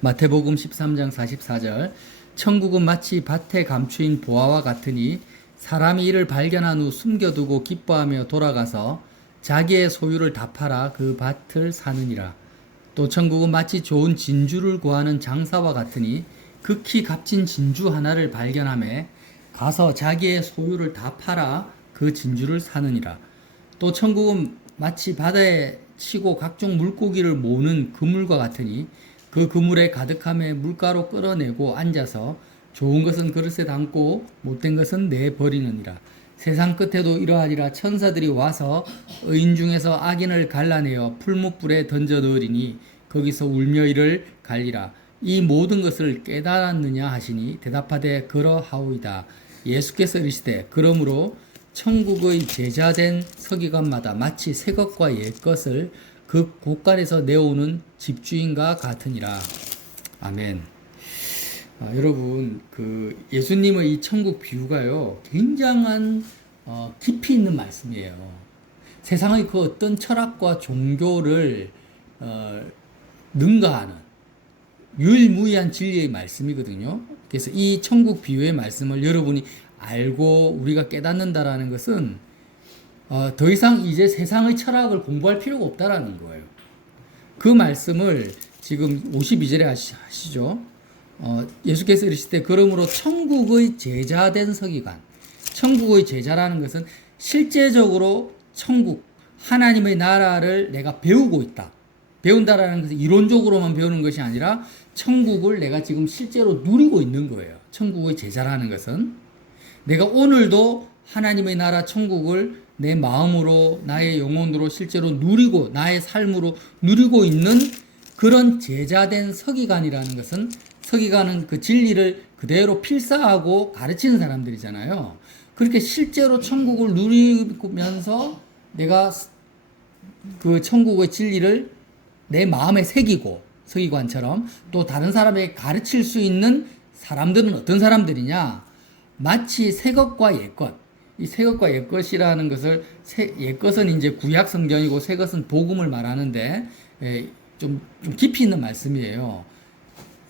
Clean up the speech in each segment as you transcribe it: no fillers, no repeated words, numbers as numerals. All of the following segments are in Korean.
마태복음 13장 44절 천국은 마치 밭에 감추인 보화와 같으니 사람이 이를 발견한 후 숨겨두고 기뻐하며 돌아가서 자기의 소유를 다 팔아 그 밭을 사느니라. 또 천국은 마치 좋은 진주를 구하는 장사와 같으니 극히 값진 진주 하나를 발견하매 가서 자기의 소유를 다 팔아 그 진주를 사느니라. 또 천국은 마치 바다에 치고 각종 물고기를 모으는 그물과 같으니 그 그물에 가득함에 물가로 끌어내고 앉아서 좋은 것은 그릇에 담고 못된 것은 내버리느니라. 세상 끝에도 이러하리라. 천사들이 와서 의인 중에서 악인을 갈라내어 풀무불에 던져 넣으리니 거기서 울며 이를 갈리라. 이 모든 것을 깨달았느냐 하시니 대답하되 그러하오이다. 예수께서 이르시되 그러므로 천국의 제자된 서기관마다 마치 새 것과 옛 것을 그 곳간에서 내오는 집주인과 같으니라. 아멘. 여러분, 예수님의 이 천국 비유가요, 굉장한 깊이 있는 말씀이에요. 세상의 그 어떤 철학과 종교를 능가하는 유일무이한 진리의 말씀이거든요. 그래서 이 천국 비유의 말씀을 여러분이 알고 우리가 깨닫는다라는 것은 더 이상 이제 세상의 철학을 공부할 필요가 없다라는 거예요. 그 말씀을 지금 52절에 하시죠. 예수께서 이르시되 그러므로 천국의 제자된 서기관. 천국의 제자라는 것은 실제적으로 천국, 하나님의 나라를 내가 배우고 있다. 배운다라는 것은 이론적으로만 배우는 것이 아니라 천국을 내가 지금 실제로 누리고 있는 거예요. 천국의 제자라는 것은 내가 오늘도 하나님의 나라 천국을 내 마음으로 나의 영혼으로 실제로 누리고 나의 삶으로 누리고 있는 그런 제자된 서기관이라는 것은 서기관은 그 진리를 그대로 필사하고 가르치는 사람들이잖아요. 그렇게 실제로 천국을 누리면서 내가 그 천국의 진리를 내 마음에 새기고 서기관처럼 또 다른 사람에게 가르칠 수 있는 사람들은 어떤 사람들이냐? 마치 새 것과 옛 것. 이 새 것과 옛 것이라는 것을 옛 것은 이제 구약 성경이고 새 것은 복음을 말하는데 좀 깊이 있는 말씀이에요.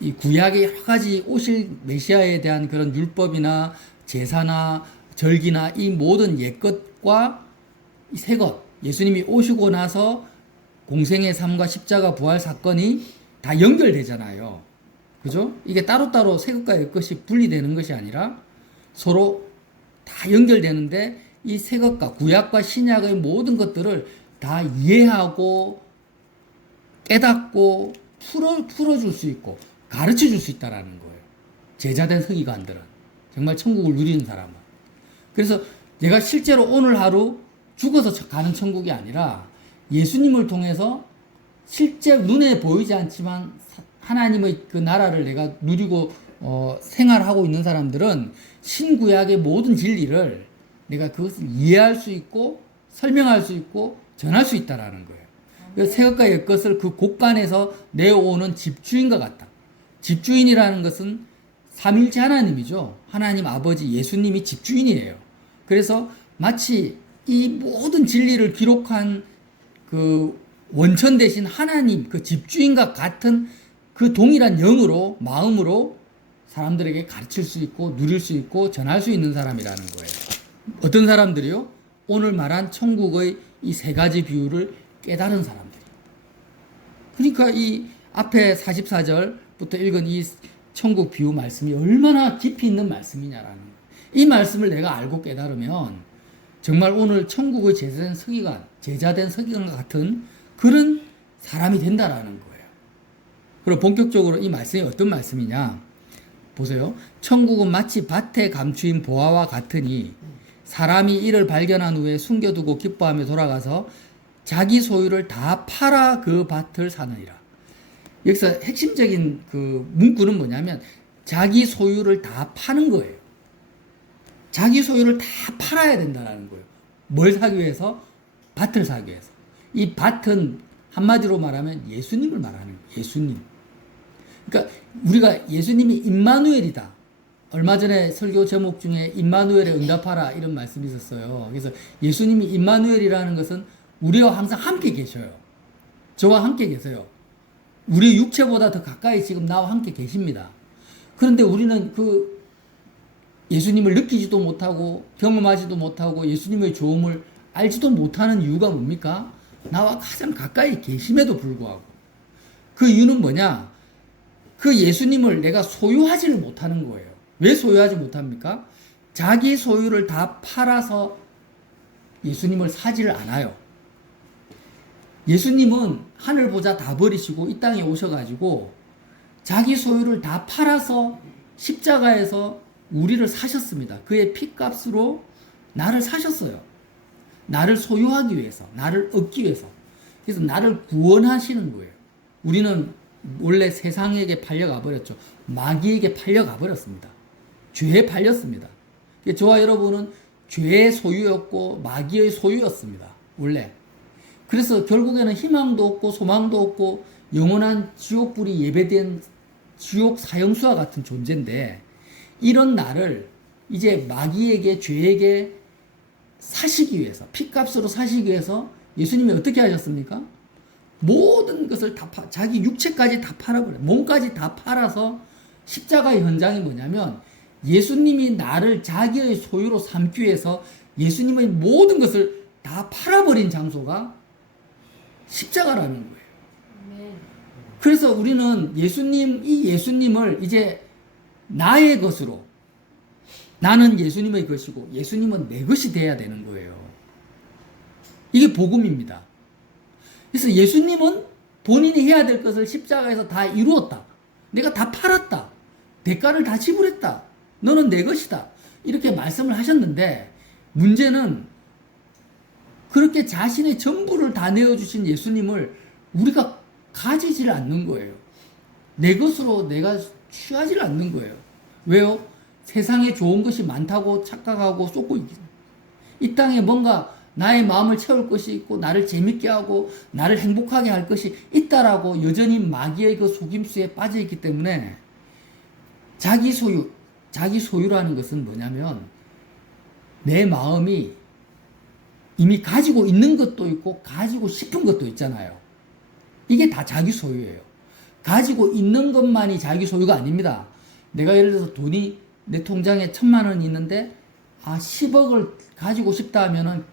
이 구약의 여러 가지 오실 메시아에 대한 그런 율법이나 제사나 절기나 이 모든 옛 것과 새 것, 예수님이 오시고 나서 공생의 삶과 십자가 부활 사건이 다 연결되잖아요. 그죠? 이게 따로따로 새 것과 옛 것이 분리되는 것이 아니라 서로 다 연결되는데 이 새 것과 구약과 신약의 모든 것들을 다 이해하고 깨닫고 풀어줄 수 있고 가르쳐 줄 수 있다라는 거예요. 제자된 서기관들은. 정말 천국을 누리는 사람은. 그래서 내가 실제로 오늘 하루 죽어서 가는 천국이 아니라 예수님을 통해서 실제 눈에 보이지 않지만 하나님의 그 나라를 내가 누리고 생활하고 있는 사람들은 신구약의 모든 진리를 내가 그것을 이해할 수 있고 설명할 수 있고 전할 수 있다라는 거예요. 새 것과 옛 것을 그 곳간에서 내어오는 집주인과 같다. 집주인이라는 것은 삼일체 하나님이죠. 하나님 아버지 예수님이 집주인이에요. 그래서 마치 이 모든 진리를 기록한 그 원천 대신 하나님 그 집주인과 같은 그 동일한 영으로 마음으로 사람들에게 가르칠 수 있고 누릴 수 있고 전할 수 있는 사람이라는 거예요. 어떤 사람들이요? 오늘 말한 천국의 이 세 가지 비유를 깨달은 사람들. 그러니까 이 앞에 44절부터 읽은 이 천국 비유 말씀이 얼마나 깊이 있는 말씀이냐라는 거예요. 이 말씀을 내가 알고 깨달으면 정말 오늘 천국의 제자된 서기관과 같은 그런 사람이 된다라는 거예요. 그리고 본격적으로 이 말씀이 어떤 말씀이냐? 보세요. 천국은 마치 밭에 감추인 보화와 같으니 사람이 이를 발견한 후에 숨겨두고 기뻐하며 돌아가서 자기 소유를 다 팔아 그 밭을 사느니라. 여기서 핵심적인 그 문구는 뭐냐면 자기 소유를 다 파는 거예요. 자기 소유를 다 팔아야 된다는 거예요. 뭘 사기 위해서? 밭을 사기 위해서. 이 밭은 한마디로 말하면 예수님을 말하는 거예요. 예수님. 그러니까 우리가 예수님이 임마누엘이다. 얼마 전에 설교 제목 중에 임마누엘에 응답하라 이런 말씀이 있었어요. 그래서 예수님이 임마누엘이라는 것은 우리와 항상 함께 계셔요. 저와 함께 계세요. 우리 육체보다 더 가까이 지금 나와 함께 계십니다. 그런데 우리는 그 예수님을 느끼지도 못하고 경험하지도 못하고 예수님의 조음을 알지도 못하는 이유가 뭡니까? 나와 가장 가까이 계심에도 불구하고. 그 이유는 뭐냐? 그 예수님을 내가 소유하지를 못하는 거예요. 왜 소유하지 못합니까? 자기 소유를 다 팔아서 예수님을 사지를 않아요. 예수님은 하늘 보자 다 버리시고 이 땅에 오셔가지고 자기 소유를 다 팔아서 십자가에서 우리를 사셨습니다. 그의 피값으로 나를 사셨어요. 나를 소유하기 위해서, 나를 얻기 위해서. 그래서 나를 구원하시는 거예요. 우리는 원래 세상에게 팔려가 버렸죠. 마귀에게 팔려가 버렸습니다. 죄에 팔렸습니다. 저와 여러분은 죄의 소유였고 마귀의 소유였습니다. 원래. 그래서 결국에는 희망도 없고 소망도 없고 영원한 지옥불이 예배된 지옥 사형수와 같은 존재인데, 이런 나를 이제 마귀에게, 죄에게 사시기 위해서, 피값으로 사시기 위해서 예수님이 어떻게 하셨습니까? 모든 것을 다 자기 육체까지 다 팔아버려요. 몸까지 다 팔아서 십자가의 현장이 뭐냐면 예수님이 나를 자기의 소유로 삼기 위해서 예수님의 모든 것을 다 팔아버린 장소가 십자가라는 거예요. 그래서 우리는 이 예수님을 이제 나의 것으로, 나는 예수님의 것이고 예수님은 내 것이 돼야 되는 거예요. 이게 복음입니다. 그래서 예수님은 본인이 해야 될 것을 십자가에서 다 이루었다. 내가 다 팔았다. 대가를 다 지불했다. 너는 내 것이다. 이렇게 말씀을 하셨는데, 문제는 그렇게 자신의 전부를 다 내어주신 예수님을 우리가 가지질 않는 거예요. 내 것으로 내가 취하지 않는 거예요. 왜요? 세상에 좋은 것이 많다고 착각하고 쏟고 있습니다. 이 땅에 뭔가 나의 마음을 채울 것이 있고 나를 재밌게 하고 나를 행복하게 할 것이 있다라고 여전히 마귀의 그 속임수에 빠져 있기 때문에, 자기 소유라는 것은 뭐냐면 내 마음이 이미 가지고 있는 것도 있고 가지고 싶은 것도 있잖아요. 이게 다 자기 소유예요. 가지고 있는 것만이 자기 소유가 아닙니다. 내가 예를 들어서 돈이 내 통장에 1,000만 원이 있는데 10억을 가지고 싶다 하면은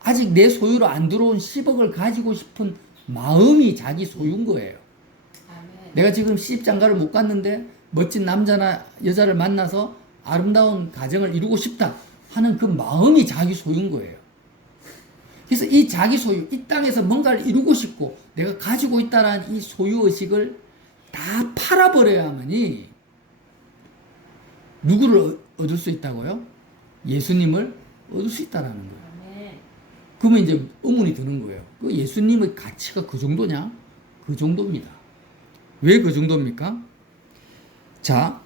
아직 내 소유로 안 들어온 10억을 가지고 싶은 마음이 자기 소유인 거예요. 내가 지금 시집장가를 못 갔는데 멋진 남자나 여자를 만나서 아름다운 가정을 이루고 싶다 하는 그 마음이 자기 소유인 거예요. 그래서 이 자기 소유, 이 땅에서 뭔가를 이루고 싶고 내가 가지고 있다라는 이 소유의식을 다 팔아버려야만이 누구를 얻을 수 있다고요? 예수님을 얻을 수 있다라는 거예요. 그러면 이제 의문이 드는 거예요. 그 예수님의 가치가 그 정도냐? 그 정도입니다. 왜 그 정도입니까? 자,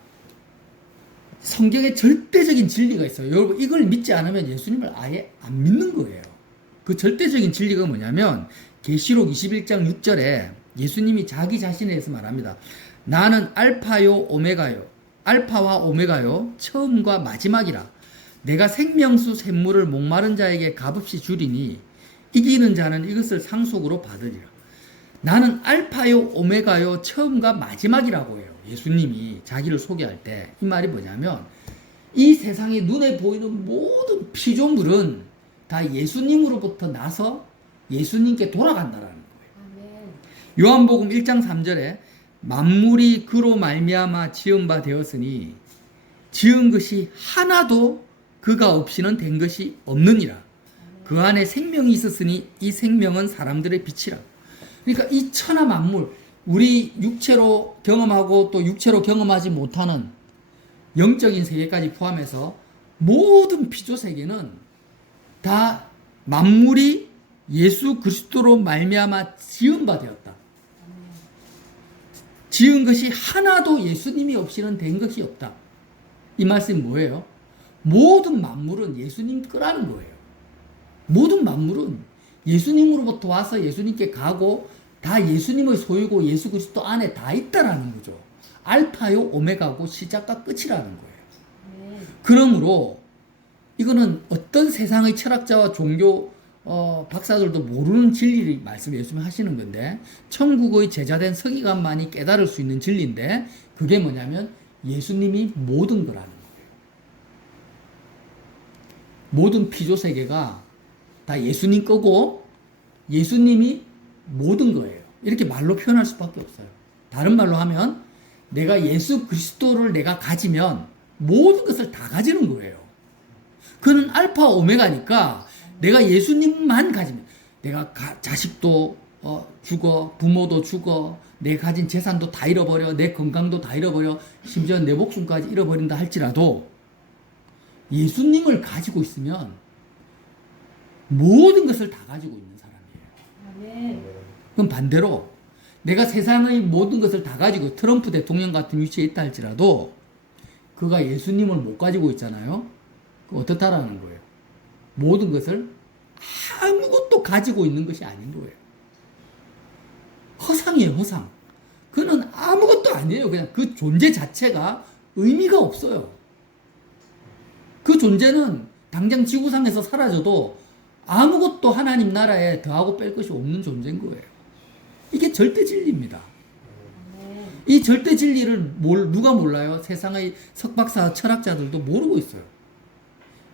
성경에 절대적인 진리가 있어요. 여러분, 이걸 믿지 않으면 예수님을 아예 안 믿는 거예요. 그 절대적인 진리가 뭐냐면 계시록 21장 6절에 예수님이 자기 자신에 대해서 말합니다. 나는 알파요 오메가요, 알파와 오메가요, 처음과 마지막이라. 내가 생명수 샘물을 목마른 자에게 값없이 주리니 이기는 자는 이것을 상속으로 받으리라. 나는 알파요 오메가요, 처음과 마지막이라고 해요. 예수님이 자기를 소개할 때 이 말이 뭐냐면 이 세상에 눈에 보이는 모든 피조물은 다 예수님으로부터 나서 예수님께 돌아간다라는 거예요. 요한복음 1장 3절에 만물이 그로 말미암아 지은 바 되었으니 지은 것이 하나도 그가 없이는 된 것이 없느니라. 그 안에 생명이 있었으니 이 생명은 사람들의 빛이라. 그러니까 이 천하 만물, 우리 육체로 경험하고 또 육체로 경험하지 못하는 영적인 세계까지 포함해서 모든 피조 세계는 다 만물이 예수 그리스도로 말미암아 지은 바 되었다. 지은 것이 하나도 예수님이 없이는 된 것이 없다. 이 말씀이 뭐예요? 모든 만물은 예수님 거라는 거예요. 모든 만물은 예수님으로부터 와서 예수님께 가고 다 예수님의 소유고 예수 그리스도 안에 다 있다라는 거죠. 알파요 오메가고 시작과 끝이라는 거예요. 그러므로 이거는 어떤 세상의 철학자와 종교 박사들도 모르는 진리를 예수님 하시는 건데, 천국의 제자된 서기관만이 깨달을 수 있는 진리인데, 그게 뭐냐면 예수님이 모든 거라는 거예요. 모든 피조 세계가 다 예수님 거고 예수님이 모든 거예요. 이렇게 말로 표현할 수밖에 없어요. 다른 말로 하면 내가 예수 그리스도를 내가 가지면 모든 것을 다 가지는 거예요. 그는 알파 오메가니까 내가 예수님만 가지면 내가 자식도 죽어, 부모도 죽어, 내 가진 재산도 다 잃어버려, 내 건강도 다 잃어버려, 심지어 내 목숨까지 잃어버린다 할지라도 예수님을 가지고 있으면 모든 것을 다 가지고 있는 사람이에요. 그럼 반대로 내가 세상의 모든 것을 다 가지고 트럼프 대통령 같은 위치에 있다 할지라도 그가 예수님을 못 가지고 있잖아요. 어떻다라는 거예요? 모든 것을 아무것도 가지고 있는 것이 아닌 거예요. 허상이에요, 허상. 그는 아무것도 아니에요. 그냥 그 존재 자체가 의미가 없어요. 그 존재는 당장 지구상에서 사라져도 아무것도 하나님 나라에 더하고 뺄 것이 없는 존재인 거예요. 이게 절대 진리입니다. 이 절대 진리를 누가 몰라요? 세상의 석박사 철학자들도 모르고 있어요.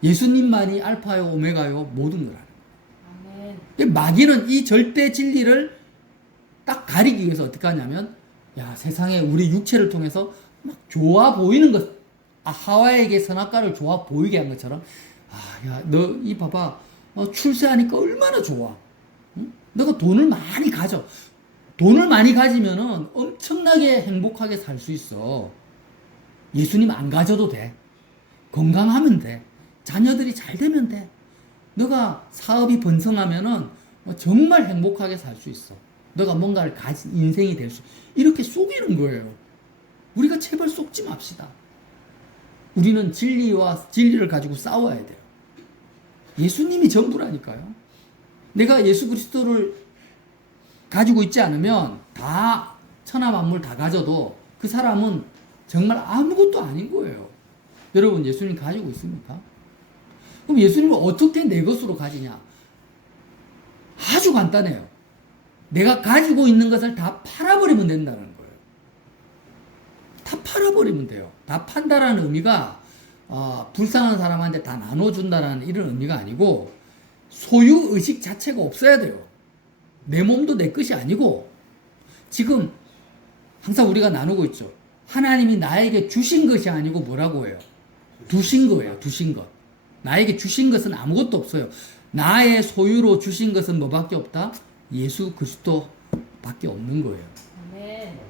예수님만이 알파요 오메가요 모든 거라는 거예요. 마귀는 이 절대 진리를 딱 가리기 위해서 어떻게 하냐면, 야, 세상에 우리 육체를 통해서 막 좋아 보이는 것, 하와에게 선악과를 좋아 보이게 한 것처럼, 야, 너 이 봐봐, 출세하니까 얼마나 좋아. 응? 너가 돈을 많이 가져. 돈을 많이 가지면은 엄청나게 행복하게 살 수 있어. 예수님 안 가져도 돼. 건강하면 돼. 자녀들이 잘 되면 돼. 너가 사업이 번성하면은 정말 행복하게 살 수 있어. 너가 뭔가를 가진 인생이 될 수, 이렇게 속이는 거예요. 우리가 제발 속지 맙시다. 우리는 진리를 가지고 싸워야 돼요. 예수님이 전부라니까요. 내가 예수 그리스도를 가지고 있지 않으면 다 천하 만물 다 가져도 그 사람은 정말 아무것도 아닌 거예요. 여러분, 예수님 가지고 있습니까? 그럼 예수님을 어떻게 내 것으로 가지냐? 아주 간단해요. 내가 가지고 있는 것을 다 팔아버리면 된다는 거예요. 다 팔아버리면 돼요. 다 판다라는 의미가 불쌍한 사람한테 다 나눠준다라는 이런 의미가 아니고, 소유의식 자체가 없어야 돼요. 내 몸도 내 것이 아니고, 지금 항상 우리가 나누고 있죠. 하나님이 나에게 주신 것이 아니고 뭐라고 해요? 두신 거예요. 두신 것. 나에게 주신 것은 아무것도 없어요. 나의 소유로 주신 것은 뭐밖에 없다? 예수 그리스도 밖에 없는 거예요. 네.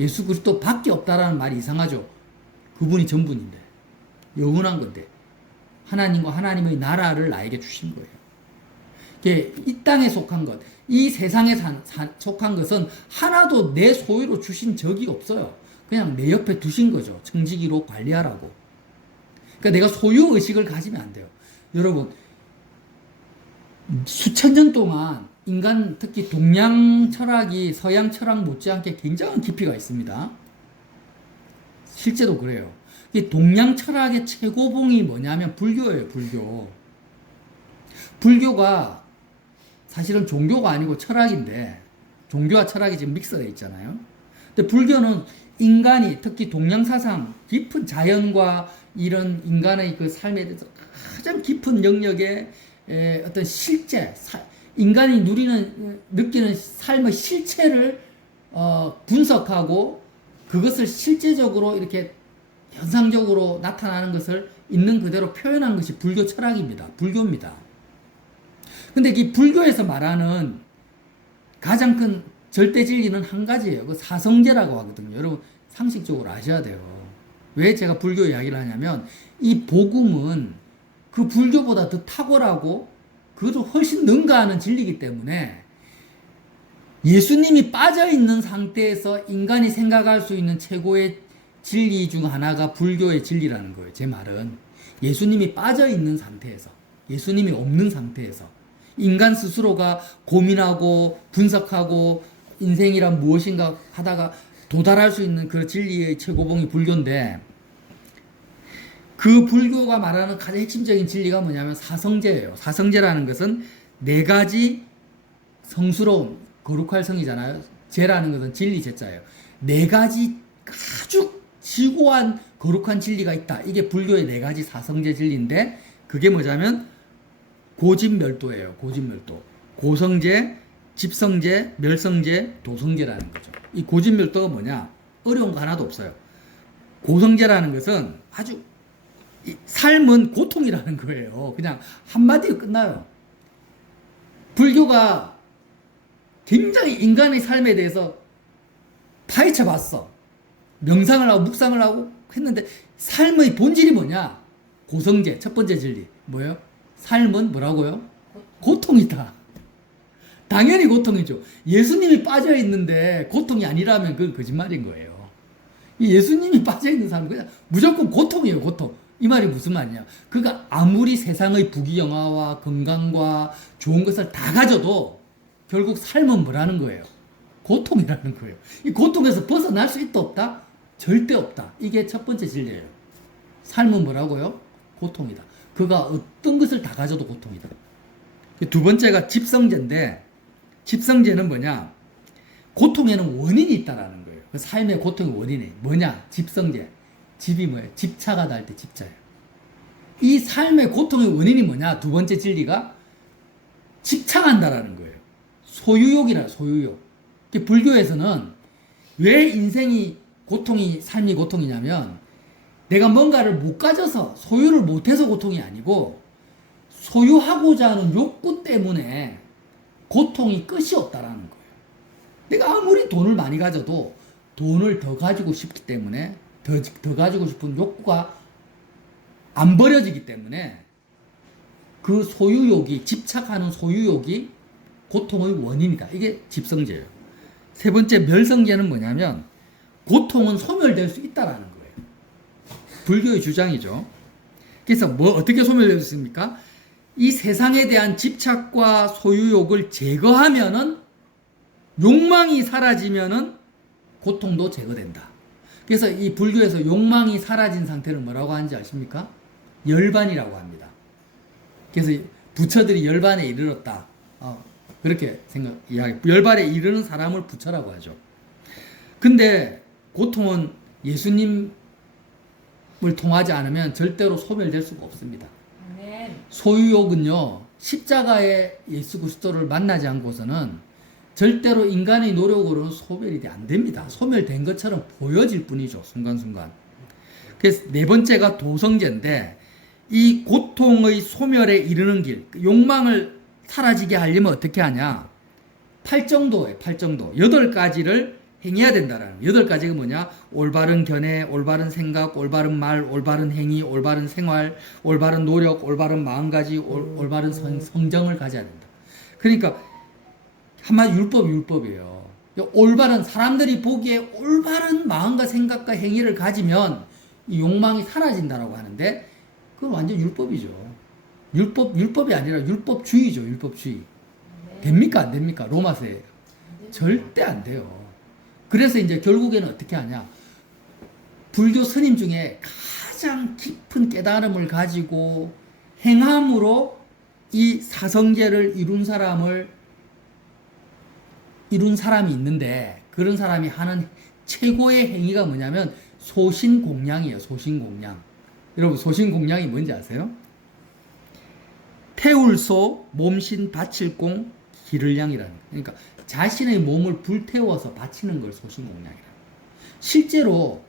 예수 그리스도 밖에 없다라는 말이 이상하죠. 그분이 전부인데, 영원한 건데, 하나님과 하나님의 나라를 나에게 주신 거예요. 이 땅에 속한 것, 이 세상에 속한 것은 하나도 내 소유로 주신 적이 없어요. 그냥 내 옆에 두신 거죠. 청지기로 관리하라고. 그러니까 내가 소유의식을 가지면 안 돼요. 여러분, 수천 년 동안 인간, 특히 동양 철학이 서양 철학 못지않게 굉장한 깊이가 있습니다. 실제로 그래요. 이 동양 철학의 최고봉이 뭐냐면 불교예요, 불교. 불교가 사실은 종교가 아니고 철학인데, 종교와 철학이 지금 믹스되어 있잖아요. 근데 불교는 인간이, 특히 동양 사상, 깊은 자연과 이런 인간의 그 삶에 대해서 가장 깊은 영역의 어떤 실제, 인간이 느끼는 삶의 실체를 분석하고 그것을 실제적으로 이렇게 현상적으로 나타나는 것을 있는 그대로 표현한 것이 불교 철학입니다. 불교입니다. 근데 이 불교에서 말하는 가장 큰 절대 진리는 한 가지예요. 그 사성제라고 하거든요. 여러분 상식적으로 아셔야 돼요. 왜 제가 불교 이야기를 하냐면, 이 복음은 그 불교보다 더 탁월하고 그것을 훨씬 능가하는 진리이기 때문에, 예수님이 빠져있는 상태에서 인간이 생각할 수 있는 최고의 진리 중 하나가 불교의 진리라는 거예요. 제 말은 예수님이 빠져있는 상태에서, 예수님이 없는 상태에서 인간 스스로가 고민하고 분석하고 인생이란 무엇인가 하다가 도달할 수 있는 그 진리의 최고봉이 불교인데, 그 불교가 말하는 가장 핵심적인 진리가 뭐냐면 사성제예요. 사성제라는 것은 네 가지 성스러운 거룩할 성이잖아요. 제라는 것은 진리 제자예요. 네 가지 아주 지고한 거룩한 진리가 있다. 이게 불교의 네 가지 사성제 진리인데 그게 뭐냐면 고집멸도예요. 고집멸도. 고성제, 집성제, 멸성제, 도성제라는 거죠. 이 고집멸도가 뭐냐? 어려운 거 하나도 없어요. 고성제라는 것은 아주 삶은 고통이라는 거예요. 그냥 한마디에 끝나요. 불교가 굉장히 인간의 삶에 대해서 파헤쳐 봤어. 명상을 하고 묵상을 하고 했는데 삶의 본질이 뭐냐? 고성제, 첫 번째 진리. 뭐예요? 삶은 뭐라고요? 고통이다. 당연히 고통이죠. 예수님이 빠져 있는데 고통이 아니라면 그건 거짓말인 거예요. 예수님이 빠져 있는 사람은 그냥 무조건 고통이에요, 고통. 이 말이 무슨 말이냐? 그가 아무리 세상의 부귀영화와 건강과 좋은 것을 다 가져도 결국 삶은 뭐라는 거예요? 고통이라는 거예요. 이 고통에서 벗어날 수 있다 없다? 절대 없다. 이게 첫 번째 진리예요. 삶은 뭐라고요? 고통이다. 그가 어떤 것을 다 가져도 고통이다. 두 번째가 집성제인데 집성제는 뭐냐? 고통에는 원인이 있다라는 거예요. 그 삶의 고통의 원인이 뭐냐? 집성제. 집이 뭐예요? 집차가 날 때 집차예요. 이 삶의 고통의 원인이 뭐냐? 두 번째 진리가 집착한다라는 거예요. 소유욕이라 소유욕. 불교에서는 왜 인생이 고통이 삶이 고통이냐면 내가 뭔가를 못 가져서 소유를 못해서 고통이 아니고 소유하고자 하는 욕구 때문에 고통이 끝이 없다라는 거예요. 내가 아무리 돈을 많이 가져도 돈을 더 가지고 싶기 때문에 더 가지고 싶은 욕구가 안 버려지기 때문에 그 소유욕이 집착하는 소유욕이 고통의 원인이다. 이게 집성제예요. 세 번째 멸성제는 뭐냐면 고통은 소멸될 수 있다라는 거예요. 불교의 주장이죠. 그래서 어떻게 소멸될 수 있습니까? 이 세상에 대한 집착과 소유욕을 제거하면은 욕망이 사라지면은 고통도 제거된다. 그래서 이 불교에서 욕망이 사라진 상태를 뭐라고 하는지 아십니까? 열반이라고 합니다. 그래서 부처들이 열반에 이르렀다. 그렇게 이야기. 열반에 이르는 사람을 부처라고 하죠. 근데 고통은 예수님을 통하지 않으면 절대로 소멸될 수가 없습니다. 소유욕은요, 십자가의 예수 그리스도를 만나지 않고서는 절대로 인간의 노력으로는 소멸이 안 됩니다. 소멸된 것처럼 보여질 뿐이죠. 순간순간. 그래서 네 번째가 도성제인데 이 고통의 소멸에 이르는 길, 욕망을 사라지게 하려면 어떻게 하냐? 팔정도에 8가지를 행해야 된다라는. 8가지가 뭐냐? 올바른 견해, 올바른 생각, 올바른 말, 올바른 행위, 올바른 생활, 올바른 노력, 올바른 마음가짐, 올바른 성정을 가져야 된다. 그러니까 한마디 율법이에요. 올바른 사람들이 보기에 올바른 마음과 생각과 행위를 가지면 이 욕망이 사라진다라고 하는데 그건 완전 율법이죠. 율법이 아니라 율법주의죠. 율법주의. 됩니까? 안 됩니까? 로마서에. 절대 안 돼요. 그래서 이제 결국에는 어떻게 하냐? 불교 스님 중에 가장 깊은 깨달음을 가지고 행함으로 이 사성제를 이룬 사람이 있는데 그런 사람이 하는 최고의 행위가 뭐냐면 소신공양이에요. 소신공양. 여러분 소신공양이 뭔지 아세요? 태울소 몸신 바칠공 기를량이라는 거예요. 그러니까 자신의 몸을 불태워서 바치는 걸 소신공양이라는 거예요. 실제로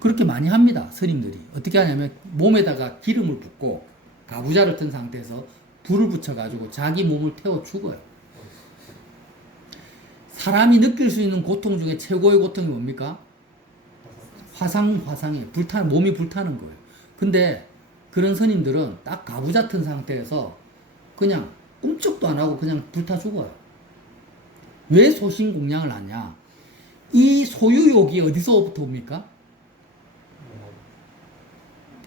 그렇게 많이 합니다. 스님들이. 어떻게 하냐면 몸에다가 기름을 붓고 가부좌를 튼 상태에서 불을 붙여가지고 자기 몸을 태워 죽어요. 사람이 느낄 수 있는 고통 중에 최고의 고통이 뭡니까? 화상이에요. 몸이 불타는 거예요. 근데 그런 스님들은 딱 가부좌 튼 상태에서 그냥 꿈쩍도 안 하고 그냥 불타 죽어요. 왜 소신공양을 하냐? 이 소유욕이 어디서부터 옵니까?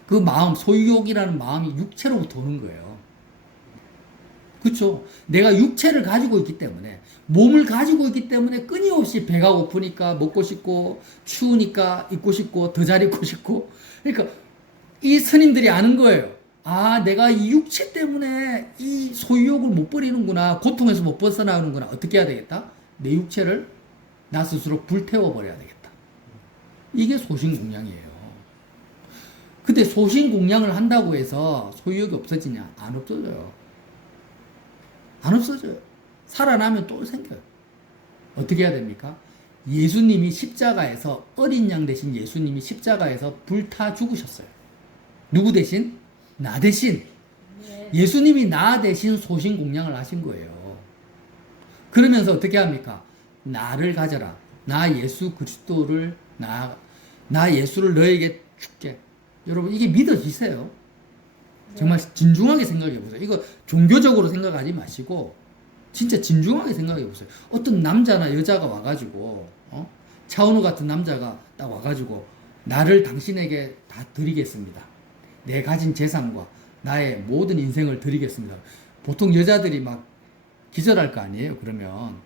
그 마음, 소유욕이라는 마음이 육체로부터 오는 거예요. 그렇죠? 내가 육체를 가지고 있기 때문에, 몸을 가지고 있기 때문에 끊임없이 배가 고프니까 먹고 싶고, 추우니까 입고 싶고, 더 잘 입고 싶고. 그러니까 이 스님들이 아는 거예요. 아, 내가 이 육체 때문에 이 소유욕을 못 버리는구나. 고통에서 못 벗어나는구나. 어떻게 해야 되겠다? 내 육체를 나 스스로 불태워버려야 되겠다. 이게 소신공양이에요. 근데 소신공양을 한다고 해서 소유욕이 없어지냐? 안 없어져요. 안 없어져요. 살아나면 또 생겨요. 어떻게 해야 됩니까? 예수님이 십자가에서 어린 양 대신 예수님이 십자가에서 불타 죽으셨어요. 누구 대신? 나 대신. 네. 예수님이 나 대신 소신공양을 하신 거예요. 그러면서 어떻게 합니까? 나를 가져라. 나 예수 그리스도를 나 예수를 너에게 줄게. 여러분 이게 믿어지세요? 정말 진중하게 생각해 보세요. 이거 종교적으로 생각하지 마시고 진짜 진중하게 생각해 보세요. 어떤 남자나 여자가 와가지고 차은우 같은 남자가 딱 와가지고 나를 당신에게 다 드리겠습니다. 내 가진 재산과 나의 모든 인생을 드리겠습니다. 보통 여자들이 막 기절할 거 아니에요. 그러면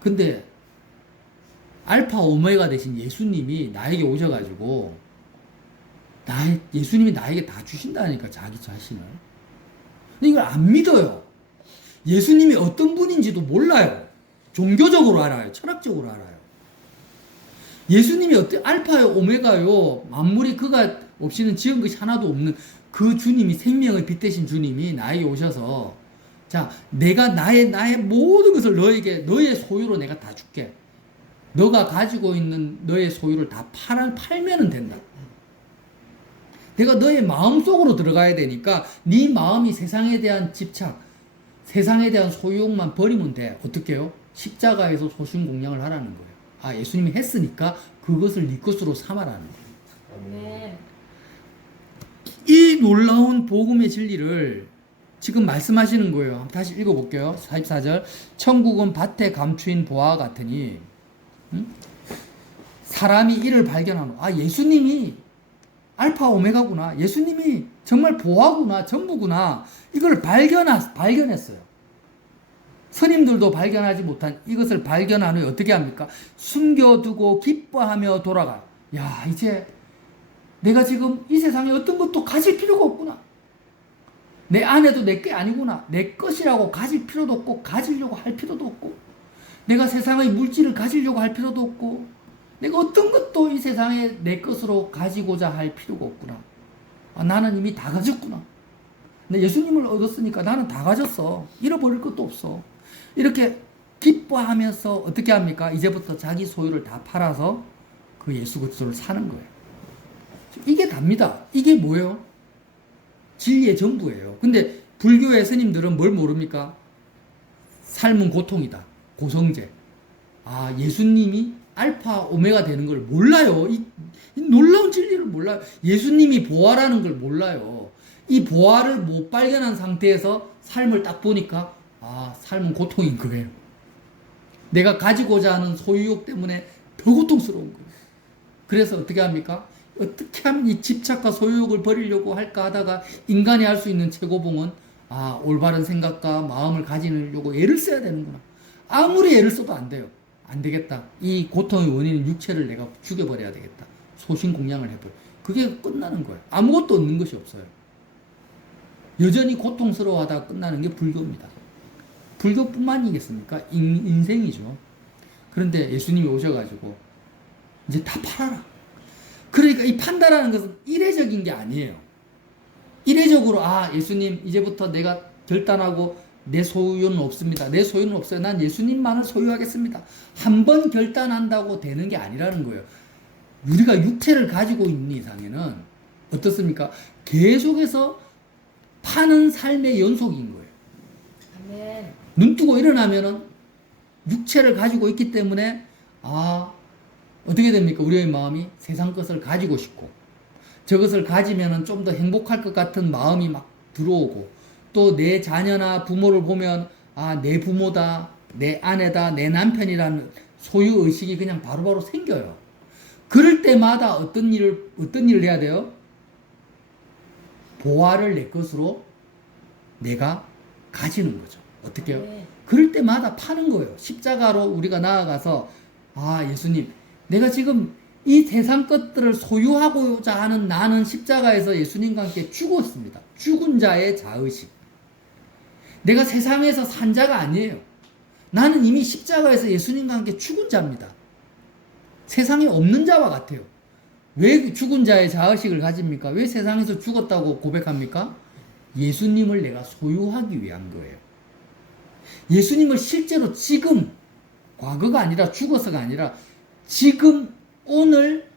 근데 알파 오메가 대신 예수님이 나에게 오셔가지고 예수님이 나에게 다 주신다니까 자기 자신을. 근데 이걸 안 믿어요. 예수님이 어떤 분인지도 몰라요. 종교적으로 알아요. 철학적으로 알아요. 예수님이 알파요 오메가요. 만물이 그가 없이는 지은 것이 하나도 없는 그 주님이 생명의 빛 대신 주님이 나에게 오셔서 자 내가 나의 모든 것을 너의 소유로 내가 다 줄게. 너가 가지고 있는 너의 소유를 다 팔면은 된다. 내가 너의 마음속으로 들어가야 되니까 네 마음이 세상에 대한 집착, 세상에 대한 소유욕만 버리면 돼. 어떻게 해요? 십자가에서 소신공양을 하라는 거예요. 아, 예수님이 했으니까 그것을 네 것으로 삼아라는 거예요. 네. 이 놀라운 복음의 진리를 지금 말씀하시는 거예요. 다시 읽어볼게요. 44절. 천국은 밭에 감추인 보화 같으니 사람이 이를 발견하노. 아, 예수님이 알파 오메가구나. 예수님이 정말 보화구나. 전부구나. 이걸 발견했어요. 스님들도 발견하지 못한 이것을 발견한 후에 어떻게 합니까? 숨겨두고 기뻐하며 돌아가. 야, 이제 내가 지금 이 세상에 어떤 것도 가질 필요가 없구나. 내 아내도 내 게 아니구나. 내 것이라고 가질 필요도 없고 가지려고 할 필요도 없고 내가 세상의 물질을 가지려고 할 필요도 없고 내가 어떤 것도 이 세상에 내 것으로 가지고자 할 필요가 없구나. 아, 나는 이미 다 가졌구나. 근데 예수님을 얻었으니까 나는 다 가졌어. 잃어버릴 것도 없어. 이렇게 기뻐하면서 어떻게 합니까? 이제부터 자기 소유를 다 팔아서 그 예수 그리스도를 사는 거예요. 이게 답니다. 이게 뭐예요? 진리의 전부예요. 근데 불교의 스님들은 뭘 모릅니까? 삶은 고통이다. 고성제. 아, 예수님이 알파 오메가 되는 걸 몰라요. 이 놀라운 진리를 몰라요. 예수님이 보화라는 걸 몰라요. 이 보화를 못 발견한 상태에서 삶을 딱 보니까 아, 삶은 고통인 거예요. 내가 가지고자 하는 소유욕 때문에 더 고통스러운 거예요. 그래서 어떻게 합니까? 어떻게 하면 이 집착과 소유욕을 버리려고 할까 하다가 인간이 할 수 있는 최고봉은 아, 올바른 생각과 마음을 가지려고 애를 써야 되는구나. 아무리 애를 써도 안 돼요. 안 되겠다. 이 고통의 원인은 육체를 내가 죽여버려야 되겠다. 소신공양을 해버려. 그게 끝나는 거예요. 아무것도 얻는 것이 없어요. 여전히 고통스러워하다가 끝나는 게 불교입니다. 불교뿐만이겠습니까? 인생이죠. 그런데 예수님이 오셔가지고 이제 다 팔아라. 그러니까 이 판다라는 것은 이례적인 게 아니에요. 이례적으로 아, 예수님 이제부터 내가 결단하고 내 소유는 없습니다. 내 소유는 없어요. 난 예수님만을 소유하겠습니다. 한 번 결단한다고 되는 게 아니라는 거예요. 우리가 육체를 가지고 있는 이상에는 어떻습니까? 계속해서 파는 삶의 연속인 거예요. 아멘. 눈 뜨고 일어나면은 육체를 가지고 있기 때문에 아, 어떻게 됩니까? 우리의 마음이 세상 것을 가지고 싶고 저것을 가지면은 좀 더 행복할 것 같은 마음이 막 들어오고 또 내 자녀나 부모를 보면 아, 내 부모다, 내 아내다, 내 남편이라는 소유 의식이 그냥 바로바로 생겨요. 그럴 때마다 어떤 일을 해야 돼요? 보화를 내 것으로 내가 가지는 거죠. 어떻게 해요? 네. 그럴 때마다 파는 거예요. 십자가로 우리가 나아가서 아, 예수님, 내가 지금 이 세상 것들을 소유하고자 하는 나는 십자가에서 예수님과 함께 죽었습니다. 죽은 자의 자의식. 내가 세상에서 산 자가 아니에요. 나는 이미 십자가에서 예수님과 함께 죽은 자입니다. 세상에 없는 자와 같아요. 왜 죽은 자의 자의식을 가집니까? 왜 세상에서 죽었다고 고백합니까? 예수님을 내가 소유하기 위한 거예요. 예수님을 실제로 지금, 과거가 아니라 죽어서가 아니라 지금 오늘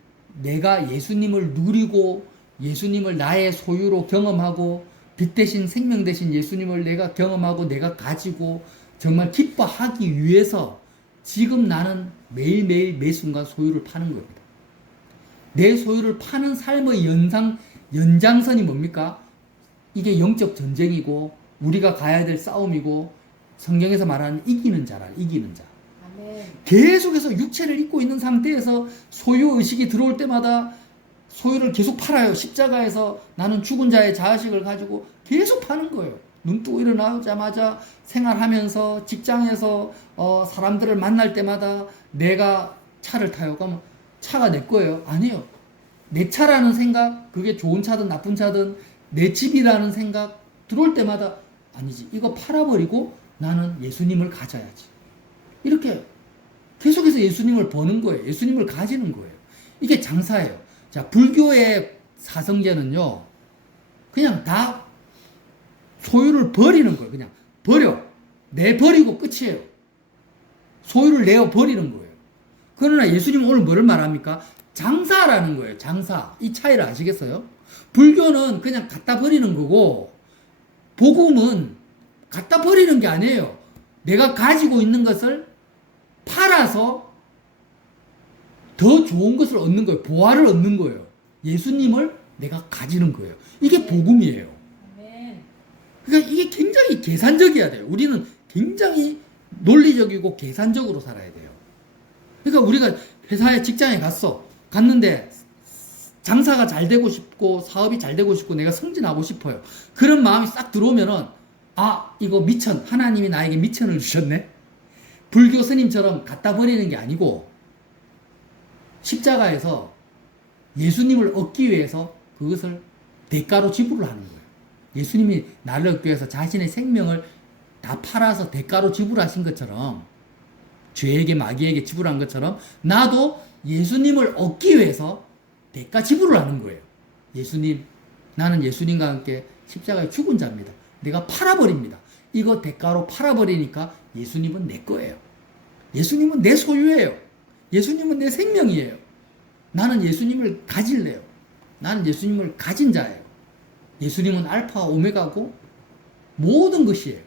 내가 예수님을 누리고 예수님을 나의 소유로 경험하고 빛 대신 생명 대신 예수님을 내가 경험하고 내가 가지고 정말 기뻐하기 위해서 지금 나는 매일매일 매 순간 소유를 파는 겁니다. 내 소유를 파는 삶의 연장선이 뭡니까? 이게 영적 전쟁이고 우리가 가야 될 싸움이고 성경에서 말하는 이기는 자라, 이기는 자. 아멘. 계속해서 육체를 입고 있는 상태에서 소유의식이 들어올 때마다 소유를 계속 팔아요. 십자가에서 나는 죽은 자의 자의식을 가지고 계속 파는 거예요. 눈 뜨고 일어나자마자 생활하면서 직장에서 사람들을 만날 때마다 내가 차를 타요. 그러면 차가 내 거예요? 아니에요. 내 차라는 생각, 그게 좋은 차든 나쁜 차든 내 집이라는 생각 들어올 때마다 아니지. 이거 팔아버리고 나는 예수님을 가져야지. 이렇게 계속해서 예수님을 버는 거예요. 예수님을 가지는 거예요. 이게 장사예요. 자, 불교의 사성제는요, 그냥 다 소유를 버리는 거예요. 그냥 버려. 내버리고 끝이에요. 소유를 내어 버리는 거예요. 그러나 예수님은 오늘 뭐를 말합니까? 장사라는 거예요. 장사. 이 차이를 아시겠어요? 불교는 그냥 갖다 버리는 거고, 복음은 갖다 버리는 게 아니에요. 내가 가지고 있는 것을 팔아서 더 좋은 것을 얻는 거예요. 보화를 얻는 거예요. 예수님을 내가 가지는 거예요. 이게 복음이에요. 아멘. 그러니까 이게 굉장히 계산적이어야 돼요. 우리는 굉장히 논리적이고 계산적으로 살아야 돼요. 그러니까 우리가 회사에 직장에 갔는데 장사가 잘 되고 싶고 사업이 잘 되고 싶고 내가 승진하고 싶어요. 그런 마음이 싹 들어오면은 이거 미천, 하나님이 나에게 미천을 주셨네. 불교 스님처럼 갖다 버리는 게 아니고 십자가에서 예수님을 얻기 위해서 그것을 대가로 지불을 하는 거예요. 예수님이 나를 얻기 위해서 자신의 생명을 다 팔아서 대가로 지불하신 것처럼, 죄에게 마귀에게 지불한 것처럼 나도 예수님을 얻기 위해서 대가 지불을 하는 거예요. 예수님, 나는 예수님과 함께 십자가에 죽은 자입니다. 내가 팔아버립니다. 이거 대가로 팔아버리니까 예수님은 내 거예요. 예수님은 내 소유예요. 예수님은 내 생명이에요. 나는 예수님을 가질래요. 나는 예수님을 가진 자예요. 예수님은 알파 오메가고 모든 것이에요.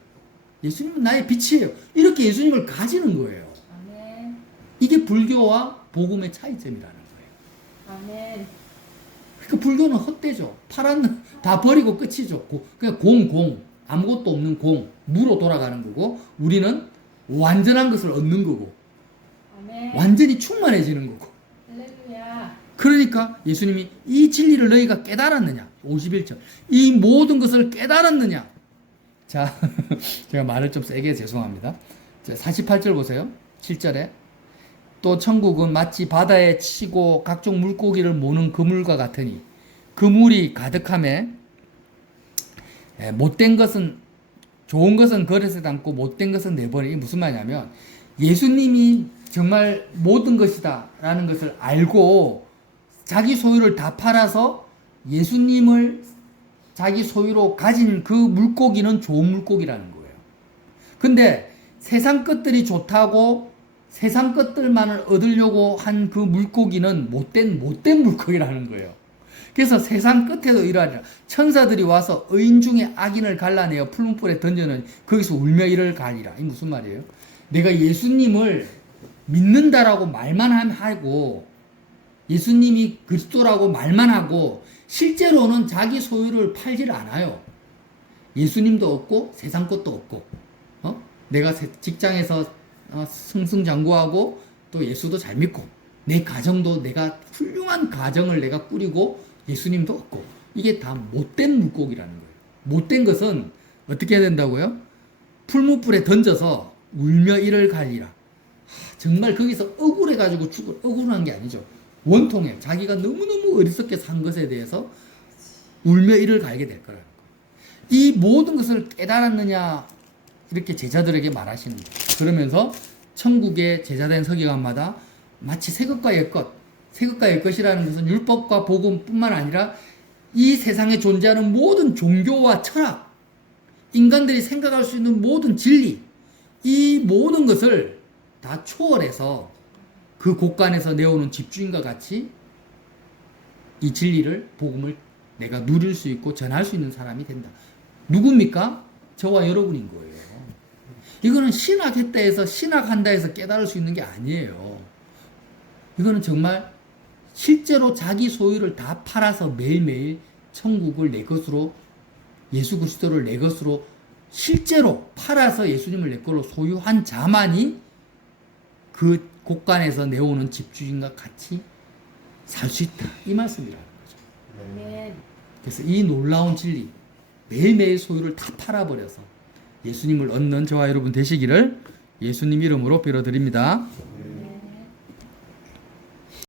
예수님은 나의 빛이에요. 이렇게 예수님을 가지는 거예요. 아멘. 이게 불교와 복음의 차이점이라는 거예요. 아멘. 그러니까 불교는 헛되죠. 다 버리고 끝이죠. 그냥 공, 아무것도 없는 공, 무로 돌아가는 거고, 우리는 완전한 것을 얻는 거고, 아멘. 완전히 충만해지는 거고. 할렐루야. 그러니까 예수님이 이 진리를 너희가 깨달았느냐? 51절. 이 모든 것을 깨달았느냐? 자, 제가 말을 좀 세게 죄송합니다. 자, 48절 보세요. 7절에. 또 천국은 마치 바다에 치고 각종 물고기를 모는 그물과 같으니 그물이 가득함에 못된 것은, 좋은 것은 그릇에 담고 못된 것은 내버리니. 이게 무슨 말이냐면 예수님이 정말 모든 것이다 라는 것을 알고 자기 소유를 다 팔아서 예수님을 자기 소유로 가진 그 물고기는 좋은 물고기라는 거예요. 근데 세상 것들이 좋다고 세상 것들만을 얻으려고 한 그 물고기는 못된 물고기라는 거예요. 그래서 세상 끝에도 이러하리라. 천사들이 와서 의인 중에 악인을 갈라내어 풀무불에 던져는 거기서 울며 이를 가리라. 이 무슨 말이에요? 내가 예수님을 믿는다라고 말만 하고 예수님이 그리스도라고 말만 하고 실제로는 자기 소유를 팔질 않아요. 예수님도 없고 세상 것도 없고, 내가 직장에서 승승장구하고 또 예수도 잘 믿고 내 가정도 내가 훌륭한 가정을 내가 꾸리고 예수님도 없고, 이게 다 못된 물고기라는 거예요. 못된 것은 어떻게 해야 된다고요? 풀무불에 던져서 울며 이를 갈리라. 정말 거기서 억울해가지고 억울한 게 아니죠. 원통에 자기가 너무너무 어리석게 산 것에 대해서 울며 이를 갈게 될 거라는 거예요. 이 모든 것을 깨달았느냐 이렇게 제자들에게 말하시는 거예요. 그러면서 천국의 제자된 서기관마다 마치 새 것과 옛 것, 새 것과 옛 것이라는 것은 율법과 복음뿐만 아니라 이 세상에 존재하는 모든 종교와 철학, 인간들이 생각할 수 있는 모든 진리, 이 모든 것을 다 초월해서 그 곳간에서 내오는 집주인과 같이 이 진리를, 복음을 내가 누릴 수 있고 전할 수 있는 사람이 된다. 누굽니까? 저와 여러분인 거예요. 이거는 신학했다 해서, 신학한다 해서 깨달을 수 있는 게 아니에요. 이거는 정말 실제로 자기 소유를 다 팔아서 매일매일 천국을 내 것으로, 예수 그리스도를 내 것으로 실제로 팔아서 예수님을 내 걸로 소유한 자만이 그 곳간에서 내오는 집주인과 같이 살 수 있다. 이 말씀이라는 거죠. 아멘. 그래서 이 놀라운 진리, 매일매일 소유를 다 팔아버려서 예수님을 얻는 저와 여러분 되시기를 예수님 이름으로 빌어드립니다.